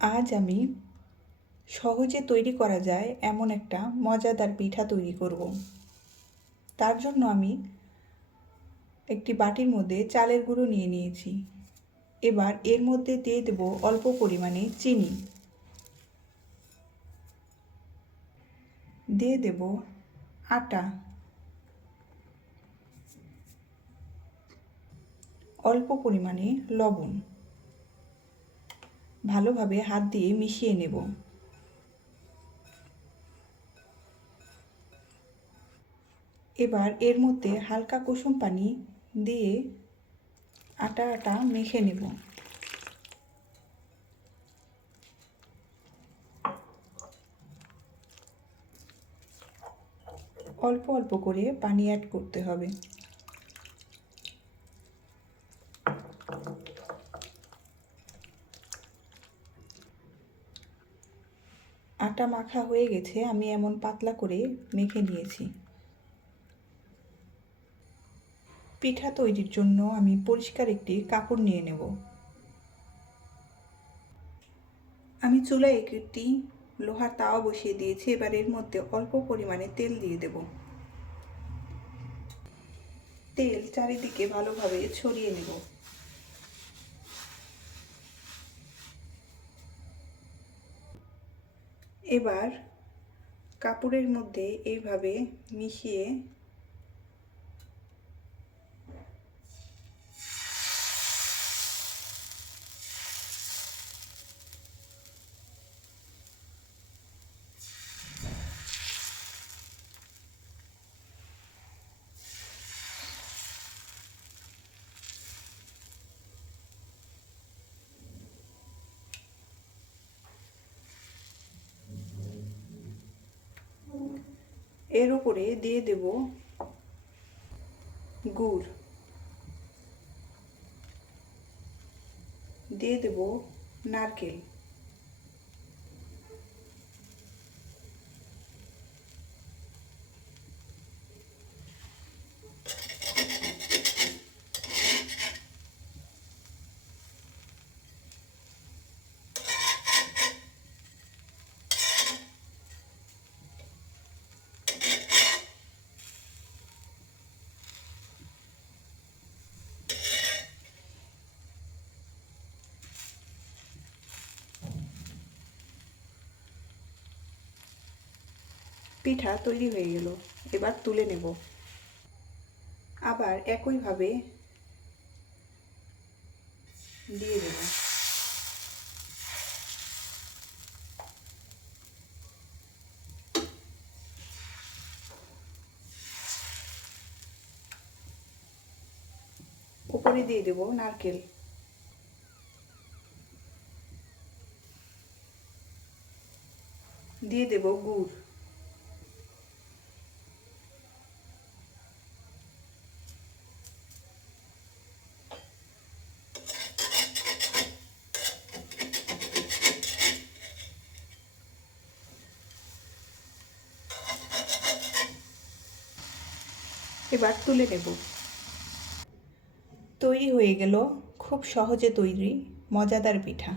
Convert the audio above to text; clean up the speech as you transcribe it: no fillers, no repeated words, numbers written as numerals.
আজ আমি সহজে তৈরি করা যায় এমন একটা মজাদার পিঠা তৈরি করব। তার জন্য আমি একটি বাটির মধ্যে চালের গুঁড়ো নিয়ে নিয়েছি। এবার এর মধ্যে দিয়ে দেব অল্প পরিমাণে চিনি, দিয়ে দেব আটা, অল্প পরিমাণে লবণ, ভালোভাবে হাত দিয়ে মিশিয়ে নেব। এবার এর মধ্যে হালকা কুসুম পানি দিয়ে আটা মেখে নেব। অল্প অল্প করে পানি অ্যাড করতে হবে। আটা মাখা হয়ে গেছে, আমি এমন পাতলা করে মেখে নিয়েছি। পিঠা তৈরির জন্য আমি পরিষ্কার একটি কাপড় নিয়ে নেব। আমি চুলায় একটি লোহার তাওয়া বসিয়ে দিয়েছি। এবার এর মধ্যে অল্প পরিমাণে তেল দিয়ে দেব। তেল চারিদিকে ভালোভাবে ছড়িয়ে নেব। এবার কাপড়ের মধ্যে এইভাবে মিশিয়ে এর উপরে দিয়ে দেব গুড়, দিয়ে দেব নারকেল, পিঠা তৈরি হয়ে গেল। এবার তুলে নেব। আবার একইভাবে দিয়ে দেব। উপরে দিয়ে দেব নারকেল, দিয়ে দেব গুড়, এবার তুলে নেব। তৈরি হয়ে গেল খুব সহজে তৈরি মজাদার পিঠা।